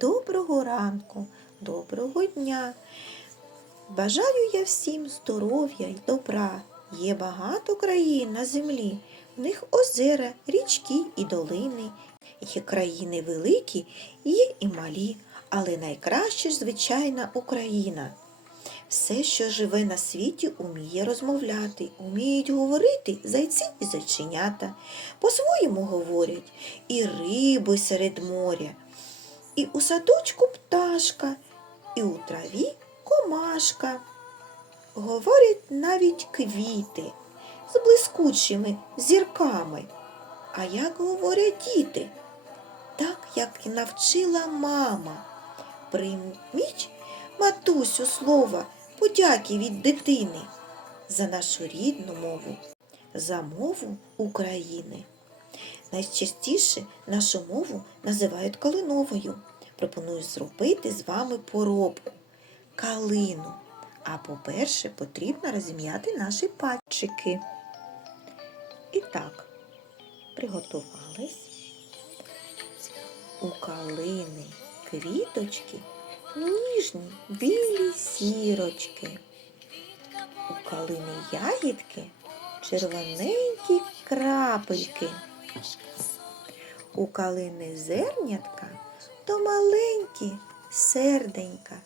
Доброго ранку, доброго дня. Бажаю я всім здоров'я й добра. Є багато країн на землі, в них озера, річки і долини. Є країни великі, є і малі, але найкраще звичайна Україна. Все, що живе на світі, уміє розмовляти, уміють говорити зайці і зайченята. По-своєму говорять і риби серед моря, і у садочку пташка, і у траві комашка. Говорять навіть квіти з блискучими зірками. А як говорять діти? Так, як і навчила мама. Прийміть, матусю, слова, подяки від дитини за нашу рідну мову, за мову України. Найчастіше нашу мову називають калиновою. Пропоную зробити з вами поробку калину. А по-перше, потрібно розім'яти наші пальчики. І так, приготувались. У калини квіточки ніжні білі сірочки. У калини ягідки червоненькі крапельки. У калини зернятка то маленькі серденька.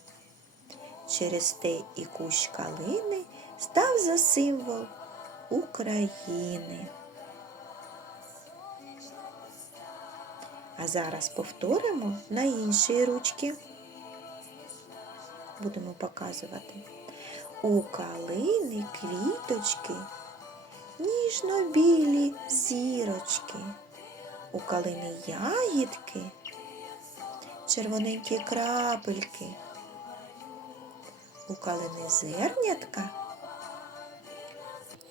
Через те і кущ калини став за символ України. А зараз повторимо на іншій ручці. Будемо показувати. У калини квіточки, ніжно-білі зірочки. У калини ягідки, червоненькі крапельки. У калини зернятка,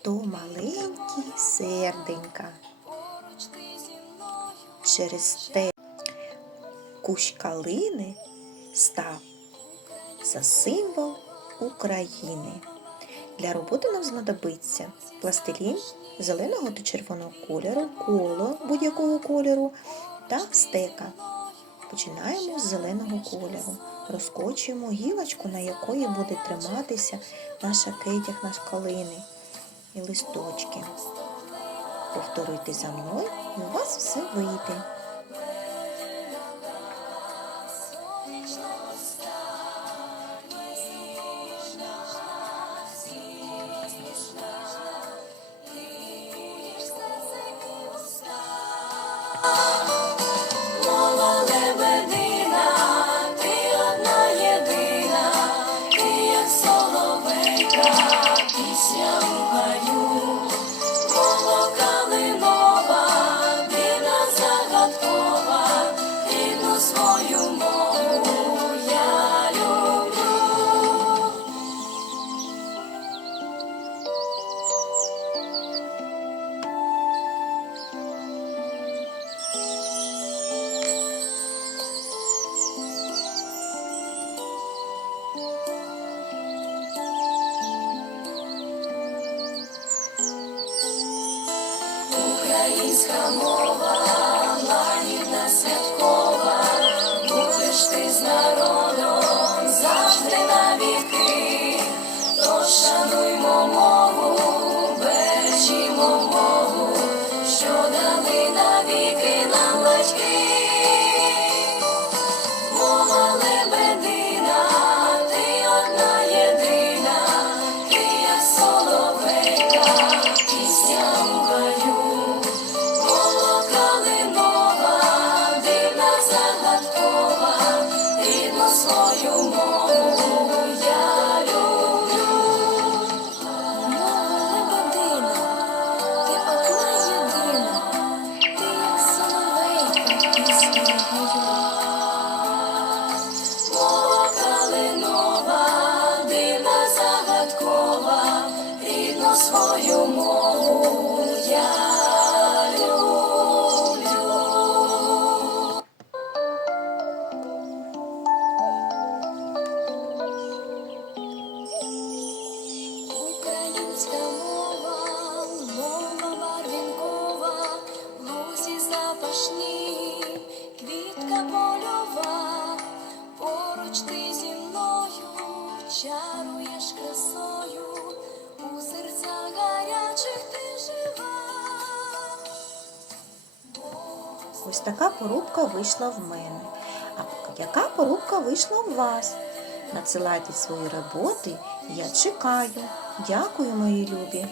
то маленькі серденька. Через те кущ калини став за символ України. Для роботи нам знадобиться пластилін зеленого та червоного кольору, коло будь-якого кольору та стека. Починаємо з зеленого кольору. Розкочуємо гілочку, на якої буде триматися наша кетях, наш калини і листочки. Повторюйте за мною, і у вас все вийде. Гаю. Мова дивна загадкова, Українська мова, лагідна святкова, будеш ти з народом завжди на віки, то шануймо мову, бережімо мову, сплошнім, квітка польова, поруч ти зі мною, чаруєш красою, у серцях гарячих ти жива. Ось така порубка вийшла в мене. А яка порубка вийшла в вас? Надсилайте свої роботи, я чекаю. Дякую, мої любі.